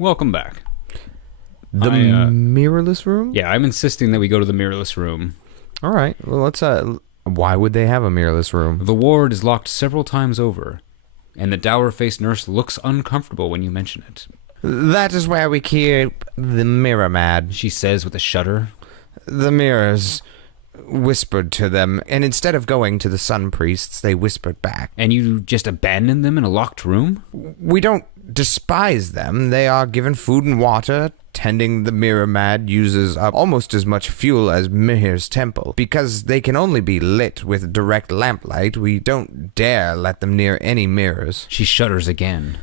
welcome back. The mirrorless room? Yeah, I'm insisting that we go to the mirrorless room. All right. Well, let's. Why would they have a mirrorless room? The ward is locked several times over, and the dour-faced nurse looks uncomfortable when you mention it. That is where we keep the mirror mad, She says with a shudder. The mirrors whispered to them, and instead of going to the sun priests, they whispered back. And you just abandon them in a locked room? We don't despise them. They are given food and water. Tending the mirror mad uses up almost as much fuel as Mihir's temple. Because they can only be lit with direct lamplight, we don't dare let them near any mirrors. She shudders again.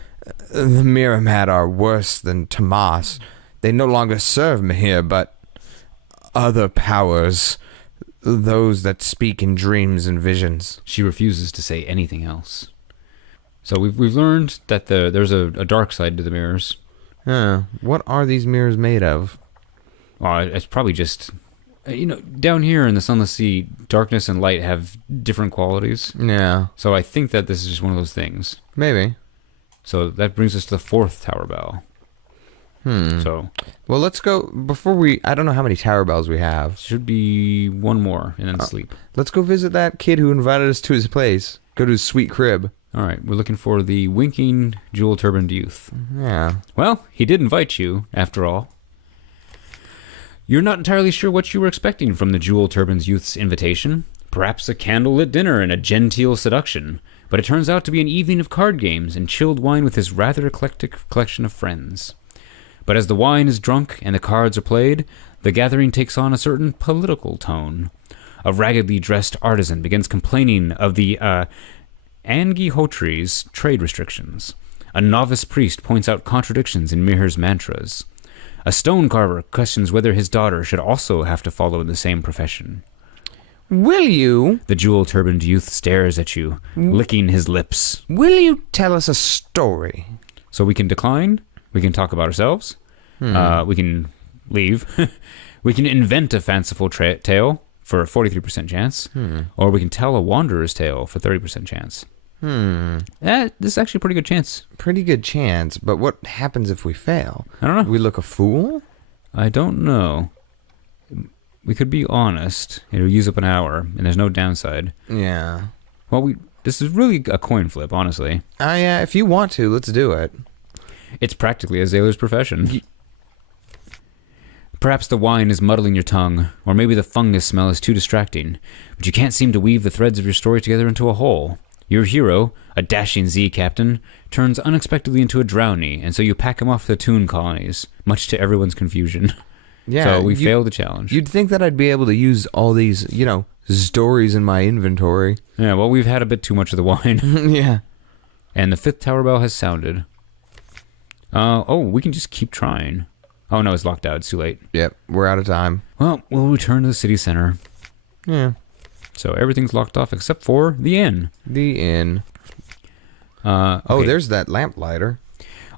The mirror mad are worse than Tomas. They no longer serve Mihir, but other powers. Those that speak in dreams and visions. She refuses to say anything else. So we've learned that there's a dark side to the mirrors. What are these mirrors made of? Well, it's probably just... down here in the Sunless Sea, darkness and light have different qualities. Yeah. So I think that this is just one of those things. Maybe. So that brings us to the fourth tower bell. So... Well, let's go... Before we... I don't know how many tower bells we have. Should be one more, and then sleep. Let's go visit that kid who invited us to his place. Go to his sweet crib. All right, we're looking for the winking, jewel-turbaned youth. Yeah. Well, he did invite you, after all. You're not entirely sure what you were expecting from the jewel-turbaned youth's invitation. Perhaps a candlelit dinner and a genteel seduction. But it turns out to be an evening of card games and chilled wine with his rather eclectic collection of friends. But as the wine is drunk and the cards are played, the gathering takes on a certain political tone. A raggedly dressed artisan begins complaining of the Angihotри's trade restrictions. A novice priest points out contradictions in Mihir's mantras. A stone carver questions whether his daughter should also have to follow in the same profession. Will you? The jewel-turbaned youth stares at you, licking his lips. Will you tell us a story? So we can decline, we can talk about ourselves, we can leave, we can invent a fanciful tale for a 43% chance, or we can tell a wanderer's tale for 30% chance. This is actually a pretty good chance. Pretty good chance, but what happens if we fail? I don't know. We look a fool? I don't know. We could be honest. It'll use up an hour, and there's no downside. Yeah. Well, this is really a coin flip, honestly. Yeah, if you want to, let's do it. It's practically a sailor's profession. Perhaps the wine is muddling your tongue, or maybe the fungus smell is too distracting, but you can't seem to weave the threads of your story together into a whole. Your hero, a dashing Z captain, turns unexpectedly into a drowny, and so you pack him off to the Toon colonies, much to everyone's confusion. Yeah, so we failed the challenge. You'd think that I'd be able to use all these, stories in my inventory. Yeah, well, we've had a bit too much of the wine. Yeah. And the fifth tower bell has sounded. We can just keep trying. Oh, no, it's locked out. It's too late. Yep, we're out of time. Well, we'll return to the city center. Yeah. So everything's locked off except for the inn. The inn. Okay. Oh, there's that lamplighter.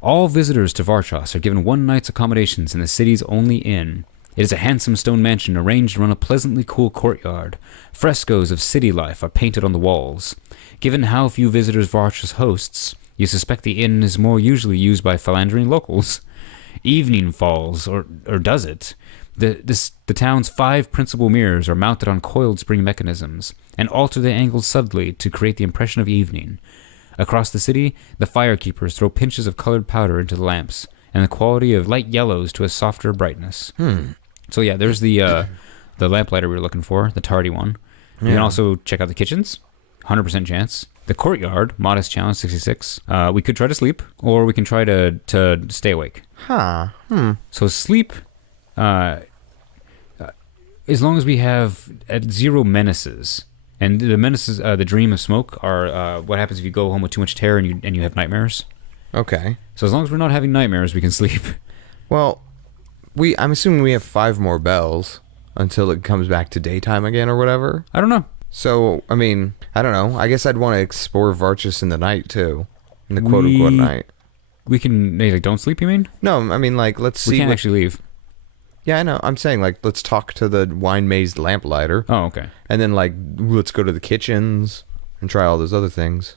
All visitors to Varchas are given one night's accommodations in the city's only inn. It is a handsome stone mansion arranged around a pleasantly cool courtyard. Frescoes of city life are painted on the walls. Given how few visitors Varchas hosts, you suspect the inn is more usually used by philandering locals. Evening falls, or does it? The town's 5 principal mirrors are mounted on coiled spring mechanisms, and alter their angles subtly to create the impression of evening. Across the city, the firekeepers throw pinches of colored powder into the lamps, and the quality of light yellows to a softer brightness. So yeah, there's the lamplighter we were looking for, the tardy one. You can also check out the kitchens, 100% chance. The courtyard, modest challenge, 66. We could try to sleep, or we can try to stay awake. So sleep, as long as we have at 0 menaces. And the menaces, the dream of smoke, are what happens if you go home with too much terror and you have nightmares. Okay. So as long as we're not having nightmares, we can sleep. Well, I'm assuming we have 5 more bells until it comes back to daytime again or whatever. I don't know. So, I mean, I don't know. I guess I'd want to explore Varchas in the night, too. In the quote-unquote night. We can... don't sleep, you mean? No, I mean, let's see... We can't actually leave. Yeah, I know. I'm saying, let's talk to the wine-mazed lamplighter. Oh, okay. And then, let's go to the kitchens and try all those other things.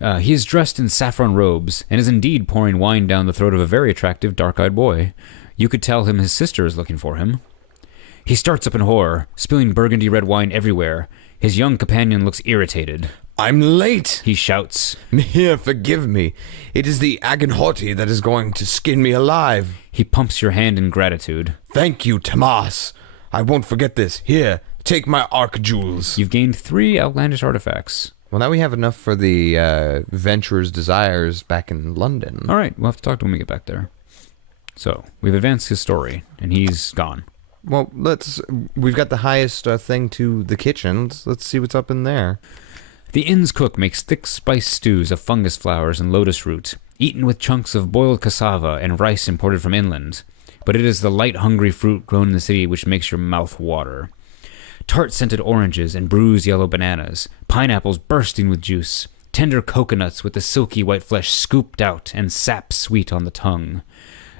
He is dressed in saffron robes and is indeed pouring wine down the throat of a very attractive, dark-eyed boy. You could tell him his sister is looking for him. He starts up in horror, spilling burgundy red wine everywhere. His young companion looks irritated. I'm late, He shouts. Here, forgive me. It is the Agenhoti that is going to skin me alive. He pumps your hand in gratitude. Thank you, Tomas. I won't forget this. Here, take my arc jewels. You've gained 3 outlandish artifacts. Well, now we have enough for the Venturer's Desires back in London. All right, we'll have to talk to him when we get back there. So, we've advanced his story, and he's gone. Well, we've got the highest thing to the kitchen. Let's see what's up in there. The inn's cook makes thick spiced stews of fungus flowers and lotus root, eaten with chunks of boiled cassava and rice imported from inland. But it is the light, hungry fruit grown in the city which makes your mouth water. Tart-scented oranges and bruised yellow bananas, pineapples bursting with juice, tender coconuts with the silky white flesh scooped out and sap sweet on the tongue.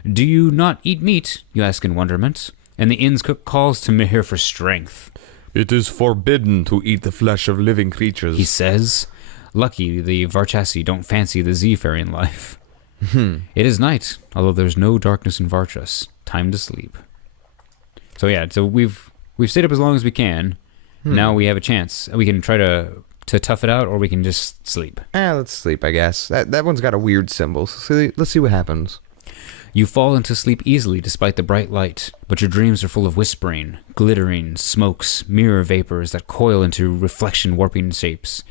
Do you not eat meat? You ask in wonderment. And the inn's cook calls to Mihir for strength. It is forbidden to eat the flesh of living creatures, He says. Lucky the Varchasi don't fancy the Zefaring life. It is night, although there's no darkness in Varchas. Time to sleep. So yeah, we've stayed up as long as we can. Now we have a chance. We can try to tough it out, or we can just sleep. Let's sleep, I guess. That one's got a weird symbol. So let's see what happens. You fall into sleep easily despite the bright light, but your dreams are full of whispering, glittering, smokes, mirror vapors that coil into reflection-warping shapes.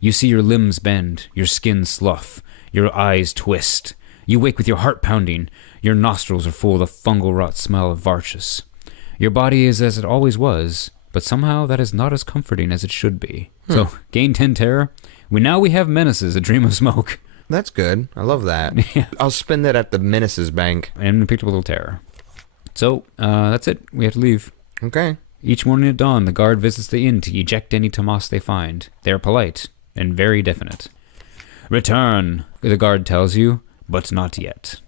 You see your limbs bend, your skin slough, your eyes twist. You wake with your heart pounding. Your nostrils are full of the fungal rot smell of Varchas. Your body is as it always was, but somehow that is not as comforting as it should be. So, gain 10 terror. Now we have menaces, a dream of smoke. That's good. I love that. Yeah. I'll spend that at the Menaces Bank. And picked up a little terror. So, that's it. We have to leave. Okay. Each morning at dawn, the guard visits the inn to eject any Tomas they find. They are polite and very definite. Return, the guard tells you, but not yet.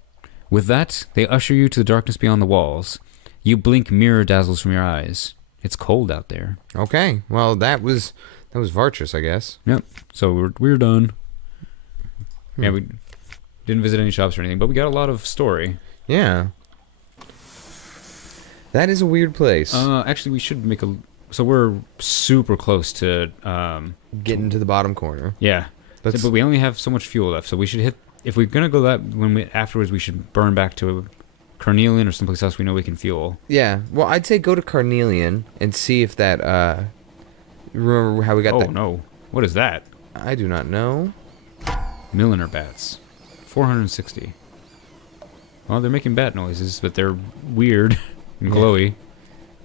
With that, they usher you to the darkness beyond the walls. You blink, mirror dazzles from your eyes. It's cold out there. Okay. Well, that was Varchas, I guess. Yep. So we're done. Yeah, we didn't visit any shops or anything, but we got a lot of story. Yeah. That is a weird place. Actually, we should make a... So we're super close to... Getting to the bottom corner. Yeah. But we only have so much fuel left, so we should hit... If we're going to go afterwards, we should burn back to Carnelian or someplace else we know we can fuel. Yeah. Well, I'd say go to Carnelian and see if that... remember how we got that... Oh, no. What is that? I do not know. Milliner bats. 460. Well, they're making bat noises, but they're weird and glowy.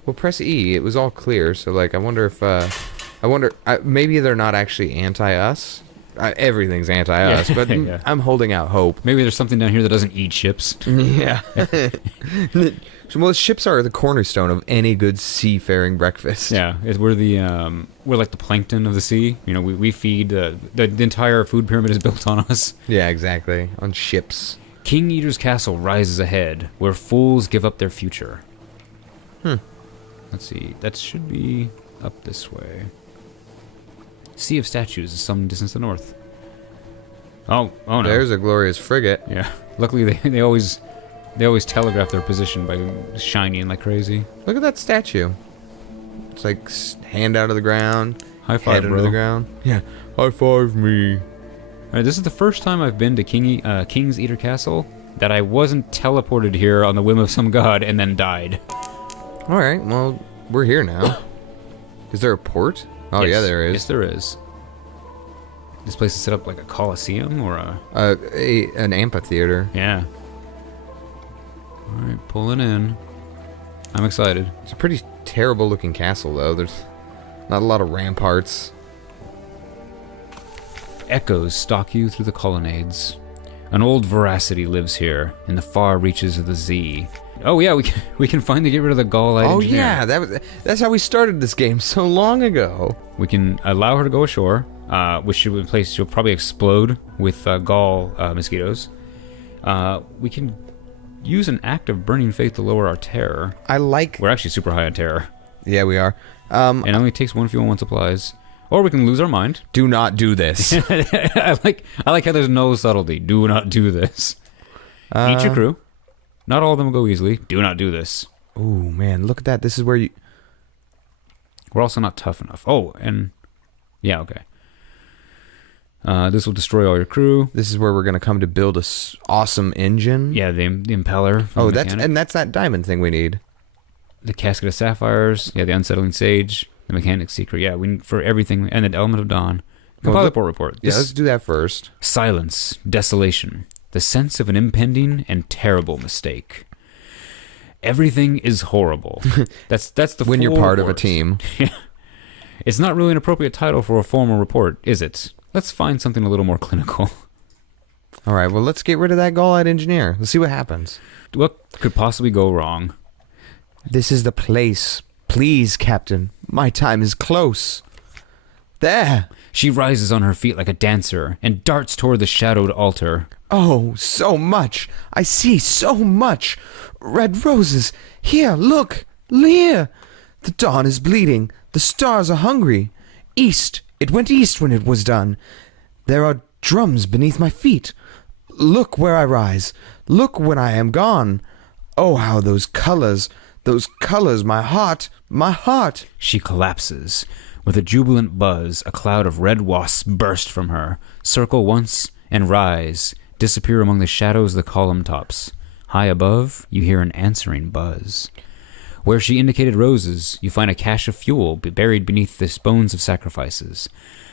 Well, press E. It was all clear, so, like, I wonder if... maybe they're not actually anti-us. Everything's anti-us, but yeah. I'm holding out hope. Maybe there's something down here that doesn't eat ships. Yeah. Well, ships are the cornerstone of any good seafaring breakfast. Yeah, we're like the plankton of the sea. You know, we feed, the entire food pyramid is built on us. Yeah, exactly. On ships. King Eater's castle rises ahead, where fools give up their future. Let's see, that should be up this way. Sea of Statues is some distance to the north. Oh no. There's a glorious frigate. Yeah. Luckily, they always telegraph their position by shining like crazy. Look at that statue. It's like hand out of the ground, High five, head bro. under the ground. Yeah. High five me. All right, this is the first time I've been to King's Eater Castle that I wasn't teleported here on the whim of some god and then died. All right. Well, we're here now. Is there a port? Oh, Yes. yeah, there is. Yes, there is. This place is set up like a coliseum or a... An amphitheater. Yeah. All right, pulling in. I'm excited. It's a pretty terrible looking castle, though. There's not a lot of ramparts. Echoes stalk you through the colonnades. An old veracity lives here in the far reaches of the Z. Oh yeah, we can finally get rid of the gall engineer. Yeah, that's how we started this game so long ago. We can allow her to go ashore, which should be in place. She'll probably explode with gall mosquitoes. We can use an act of burning faith to lower our terror. I like... We're actually super high on terror. Yeah, we are. And it only takes 1 fuel and 1 supplies. Or we can lose our mind. Do not do this. I like how there's no subtlety. Do not do this. Eat your crew. Not all of them will go easily. Do not do this. Oh, man, look at that. This is where you... We're also not tough enough. Oh, and... Yeah, okay. This will destroy all your crew. This is where we're going to come to build a awesome engine. Yeah, the impeller. Oh, that's that diamond thing we need. The casket of sapphires. Yeah, the unsettling sage. The mechanic's secret. Yeah, we need for everything. And the element of dawn. Compile report. Yeah, let's do that first. Silence. Desolation. The sense of an impending and terrible mistake. Everything is horrible. That's the when you're part of a reports. team. It's not really an appropriate title for a formal report, is it? Let's find something a little more clinical. All right, well, let's get rid of that gall-eyed engineer. Let's see what happens. What could possibly go wrong? This is the place. Please, Captain. My time is close. There. She rises on her feet like a dancer and darts toward the shadowed altar. Oh, so much. I see so much. Red roses. Here, look. Here. The dawn is bleeding. The stars are hungry. East. It went east when it was done. There are drums beneath my feet. Look where I rise. Look when I am gone. Oh, how those colors, my heart. She collapses. With a jubilant buzz, a cloud of red wasps burst from her, circle once, and rise, disappear among the shadows of the column tops. High above, you hear an answering buzz. Where she indicated roses, you find a cache of fuel buried beneath the bones of sacrifices.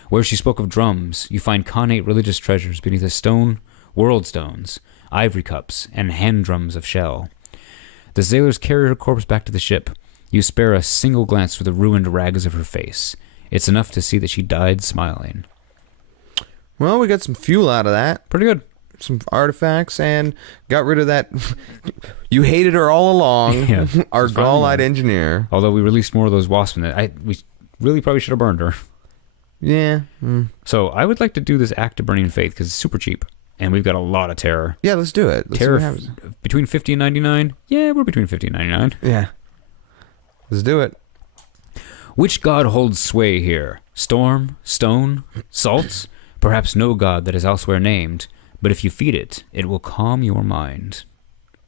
Where she spoke of drums, you find connate religious treasures beneath a stone, world stones, ivory cups, and hand drums of shell. The sailors carry her corpse back to the ship. You spare a single glance through the ruined rags of her face. It's enough to see that she died smiling. Well, we got some fuel out of that. Pretty good. Some artifacts and got rid of that. You hated her all along. Yeah, our gall-eyed engineer. Although we released more of those wasps in it, we really probably should have burned her. Yeah. So I would like to do this Act of Burning Faith because it's super cheap. And we've got a lot of terror. Yeah, let's do it. Let's see terror what happens. Between 50 and 99? Yeah, we're between 50 and 99. Yeah. Let's do it. Which god holds sway here? Storm? Stone? Salt? Perhaps no god that is elsewhere named. But if you feed it, it will calm your mind.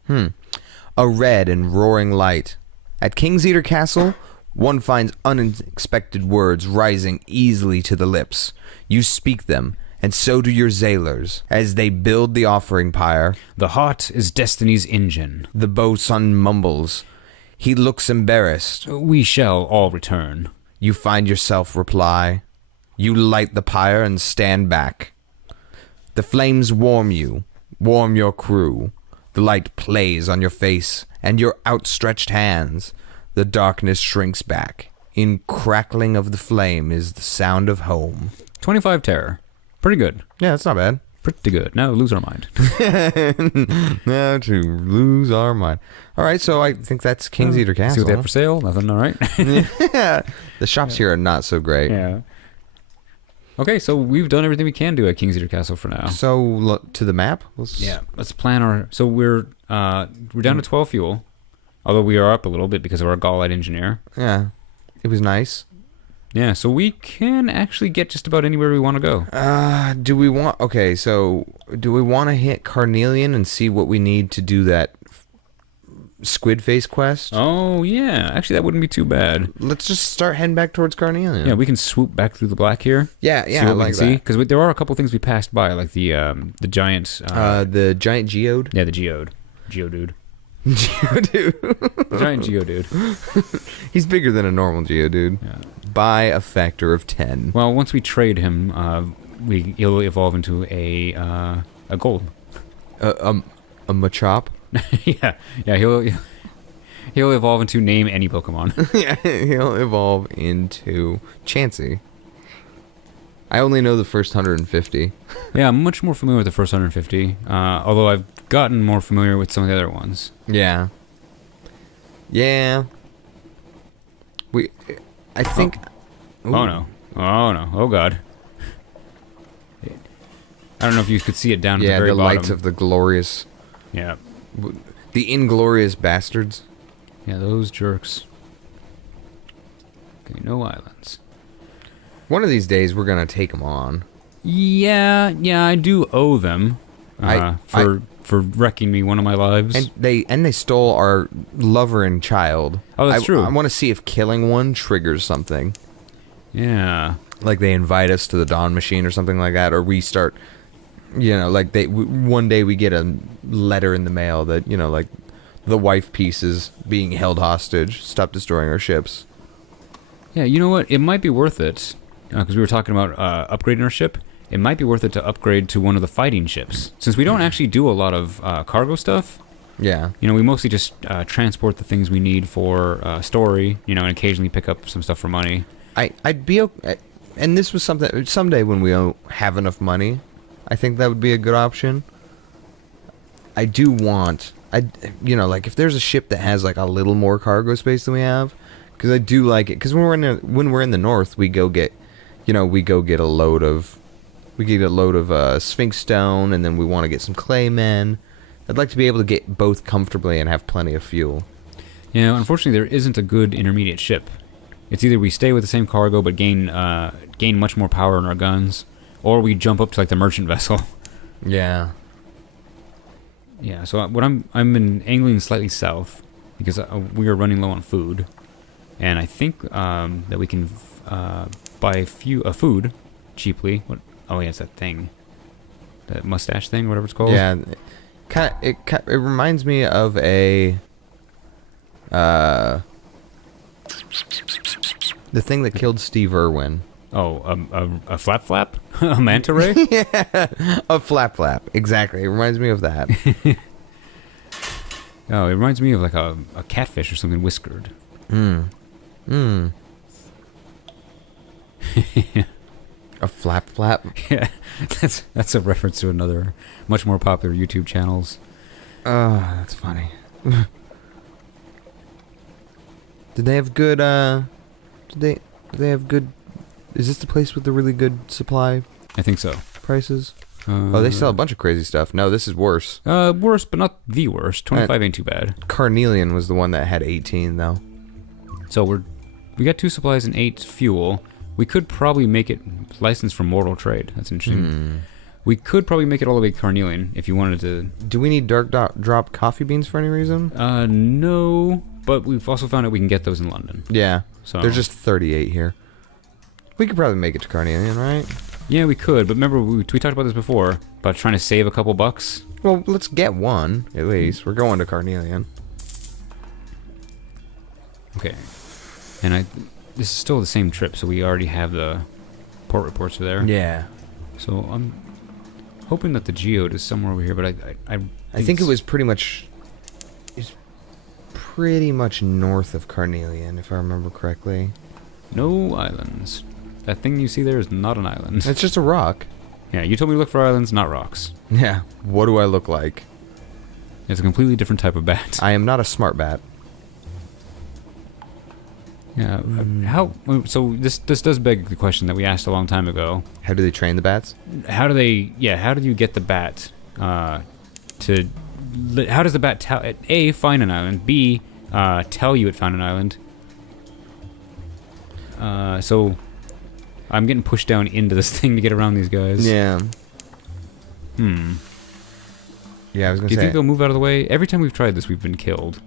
A red and roaring light. At King's Eater Castle, one finds unexpected words rising easily to the lips. You speak them, and so do your sailors, as they build the offering pyre. The heart is destiny's engine. The boatswain mumbles. He looks embarrassed. We shall all return. You find yourself reply. You light the pyre and stand back. The flames warm you, warm your crew. The light plays on your face and your outstretched hands. The darkness shrinks back. In crackling of the flame is the sound of home. 25 terror. Pretty good. Yeah, that's not bad. Pretty good. Now lose our mind. Now to lose our mind. All right, so I think that's King's Eater Castle. See what they have for sale? Nothing, all right? Yeah. The shops here are not so great. Yeah. Okay, so we've done everything we can do at King's Eater Castle for now. So to the map. Let's plan our. So we're down to 12 fuel, although we are up a little bit because of our gall-eyed engineer. Yeah, it was nice. Yeah, so we can actually get just about anywhere we want to go. Do we want to hit Carnelian and see what we need to do that squid face quest? Oh yeah, actually that wouldn't be too bad. Let's just start heading back towards Carnelian. Yeah, we can swoop back through the black here. Yeah, see what I we like can see, that. because there are a couple things we passed by, like the giant. The giant geode. Yeah, the geode. Geodude. Geodude. The giant geodude. He's bigger than a normal geodude. Yeah. By a factor of 10. Well, once we trade him, he'll evolve into a gold. A Machop? yeah. He'll evolve into name any Pokemon. Yeah, he'll evolve into Chansey. I only know the first 150. Yeah, I'm much more familiar with the first 150, although I've gotten more familiar with some of the other ones. Yeah. Yeah. I think... Oh no. Oh god. I don't know if you could see it down at the very bottom. Yeah, the lights of the glorious... Yeah. The inglorious bastards. Yeah, those jerks. Okay, no islands. One of these days, we're going to take them on. Yeah, I do owe them for wrecking me one of my lives. And they stole our lover and child. Oh, that's true. I want to see if killing one triggers something. Yeah. Like they invite us to the Dawn Machine or something like that, or we start, like one day we get a letter in the mail that, like the wife piece is being held hostage. Stop destroying our ships. Yeah, you know what? It might be worth it, because we were talking about upgrading our ship. It might be worth it to upgrade to one of the fighting ships. Since we don't actually do a lot of cargo stuff, yeah. We mostly just transport the things we need for story, and occasionally pick up some stuff for money. I'd be okay. And this was something, someday when we have enough money, I think that would be a good option. I do want, like if there's a ship that has like a little more cargo space than we have, because I do like it. Because when we're in the north, we go get a load of Sphinx stone, and then we want to get some clay men. I'd like to be able to get both comfortably and have plenty of fuel. Yeah, unfortunately, there isn't a good intermediate ship. It's either we stay with the same cargo but gain much more power in our guns, or we jump up to like the merchant vessel. Yeah. Yeah. So what I'm angling slightly south because we are running low on food, and I think that we can buy food cheaply. What? Oh yeah, it's that thing, that mustache thing, whatever it's called. Yeah. It reminds me of a the thing that killed Steve Irwin. Oh, a flap? A manta ray? Yeah, a flap. Exactly. It reminds me of that. Oh, it reminds me of like a catfish or something whiskered. A flap? Yeah, that's a reference to another, much more popular YouTube channels. Oh, that's funny. Did they have good, did they have good, is this the place with the really good supply I think so. prices? Oh, they sell a bunch of crazy stuff. No, this is worse. Worse, but not the worst. 25 ain't too bad. Carnelian was the one that had 18, though. So we got 2 supplies and 8 fuel. We could probably make it licensed for mortal trade. That's interesting. We could probably make it all the way to Carnelian if you wanted to. Do we need dark drop coffee beans for any reason? No, but we've also found out we can get those in London. Yeah, so there's just 38 here. We could probably make it to Carnelian, right? Yeah, we could, but remember we talked about this before, about trying to save a couple bucks. Well, let's get one, at least. We're going to Carnelian. Okay. And this is still the same trip, so we already have the port reports there. Yeah. So I'm hoping that the geode is somewhere over here, but I think it was pretty much north of Carnelian, if I remember correctly. No islands. That thing you see there is not an island. It's just a rock. Yeah, you told me to look for islands, not rocks. Yeah. What do I look like? It's a completely different type of bat. I am not a smart bat. Yeah. So this does beg the question that we asked a long time ago. How do they train the bats? How do you get the bat how does the bat find an island, B, tell you it found an island? So I'm getting pushed down into this thing to get around these guys. Yeah. Yeah, I was gonna say. Do you think they'll move out of the way? Every time we've tried this, we've been killed.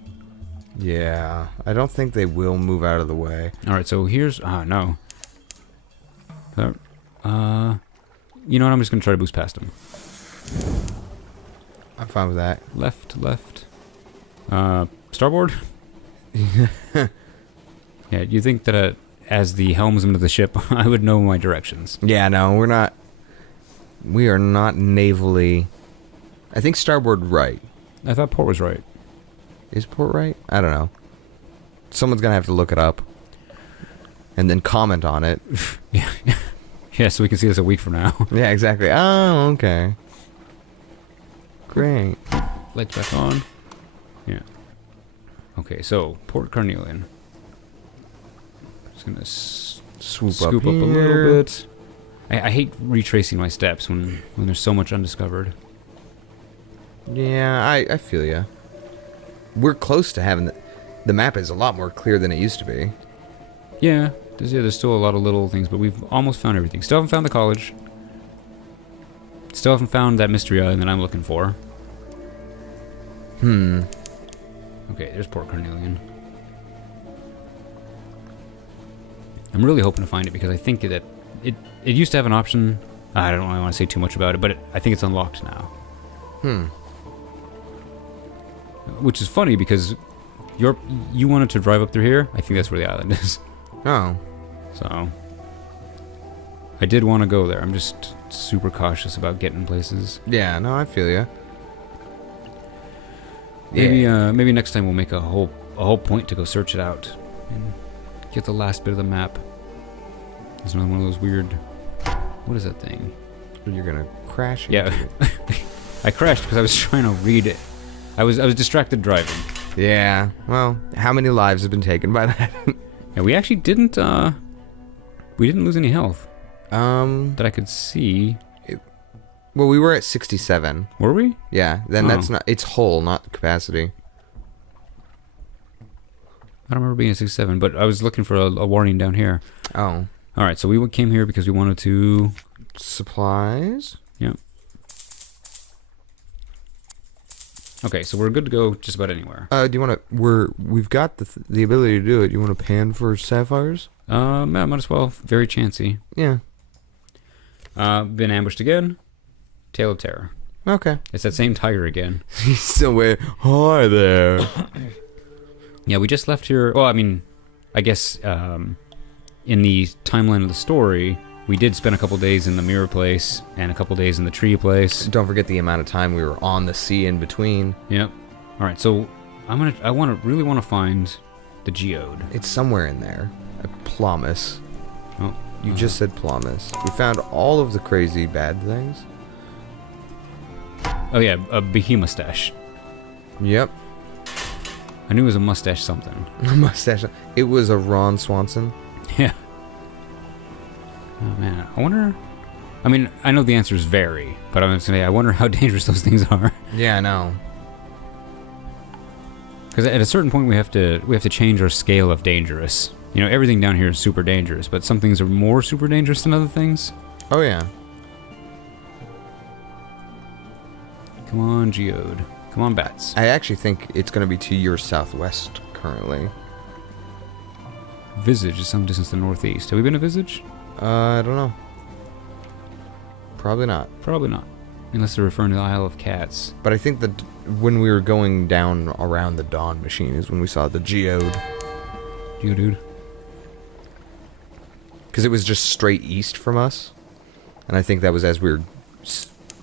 Yeah, I don't think they will move out of the way. All right, so here's no. You know what? I'm just gonna try to boost past them. I'm fine with that. Left. Starboard. Yeah, you think that as the helmsman of the ship, I would know my directions? Yeah, no, we're not. We are not navally. I think starboard right. I thought port was right. Is port right? I don't know. Someone's gonna have to look it up. And then comment on it. Yeah. Yeah, so we can see this a week from now. Yeah, exactly. Oh, okay. Great. Lights back on. Yeah. Okay, so Port Carnelian. Just gonna scoop up a little bit. I hate retracing my steps when there's so much undiscovered. Yeah, I feel ya. We're close to having the map is a lot more clear than it used to be. Yeah, There's still a lot of little things, but we've almost found everything. Still haven't found the college. Still haven't found that mystery island that I'm looking for. Okay, there's Port Carnelian. I'm really hoping to find it because I think that it used to have an option. I don't really want to say too much about it, but I think it's unlocked now. Which is funny because you wanted to drive up through here. I think that's where the island is. Oh. So I did want to go there. I'm just super cautious about getting places. Yeah, no, I feel ya. Maybe maybe next time we'll make a whole point to go search it out and get the last bit of the map. There's another one of those weird. What is that thing? You're gonna crash. Yeah, I crashed because I was trying to read it. I was distracted driving. Yeah. Well, how many lives have been taken by that? Yeah, we actually didn't. We didn't lose any health. That I could see. Well, we were at 67. Were we? Yeah. Then that's not. It's whole, not capacity. I don't remember being at 67, but I was looking for a warning down here. Oh. All right, so we came here because we wanted to... Supplies? Yeah. Okay, so we're good to go just about anywhere. Do you want to... We've got the ability to do it. You want to pan for sapphires? Might as well. Very chancy. Yeah. Been ambushed again. Tale of Terror. Okay. It's that same tiger again. He's still way... Hi there. Yeah, we just left here... Well, I mean, I guess... in the timeline of the story, we did spend a couple days in the mirror place and a couple days in the tree place. Don't forget the amount of time we were on the sea in between. Yep. All right, so I really want to find the geode. It's somewhere in there. I promise. Oh, you just said promise. We found all of the crazy bad things. Oh yeah, a behemoth stash. Yep. I knew it was a mustache something. A mustache. It was a Ron Swanson. Yeah. Oh man, I wonder. I mean, I know the answers vary, but I'm just gonna say I wonder how dangerous those things are. Yeah, I know. Because at a certain point we have to change our scale of dangerous. You know, everything down here is super dangerous, but some things are more super dangerous than other things. Oh yeah. Come on, geode. Come on, bats. I actually think it's going to be to your southwest currently. Visage is some distance to the northeast. Have we been to Visage? I don't know. Probably not. Probably not. Unless they're referring to the Isle of Cats. But I think that when we were going down around the Dawn Machine is when we saw the geode. Geodude. Because it was just straight east from us. And I think that was as we were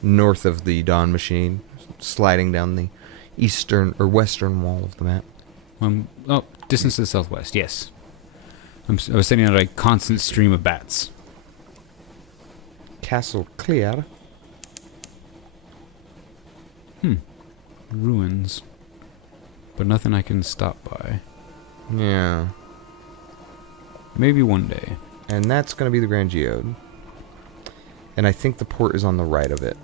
north of the Dawn Machine, sliding down the eastern or western wall of the map. Oh, distance to the southwest, yes. I was sending out a constant stream of bats. Castle clear. Ruins. But nothing I can stop by. Yeah. Maybe one day. And that's going to be the Grand Geode. And I think the port is on the right of it.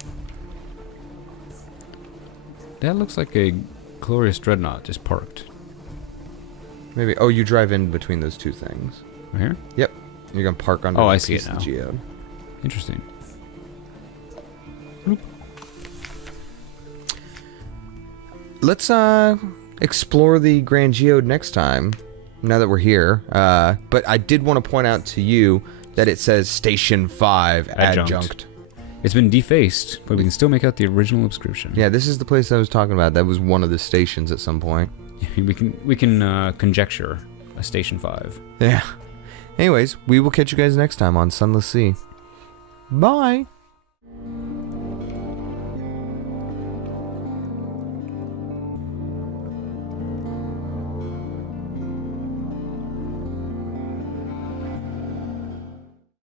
That looks like a glorious dreadnought just parked. Maybe. Oh, you drive in between those two things. Right here? Yep. You're going to park under I the see piece it of now. the geode. Interesting. Let's explore the Grand Geode next time, now that we're here. But I did want to point out to you that it says Station 5 Adjunct. It's been defaced, but we can still make out the original inscription. Yeah, this is the place I was talking about. That was one of the stations at some point. We can conjecture a Station 5. Yeah. Anyways, we will catch you guys next time on Sunless Sea. Bye!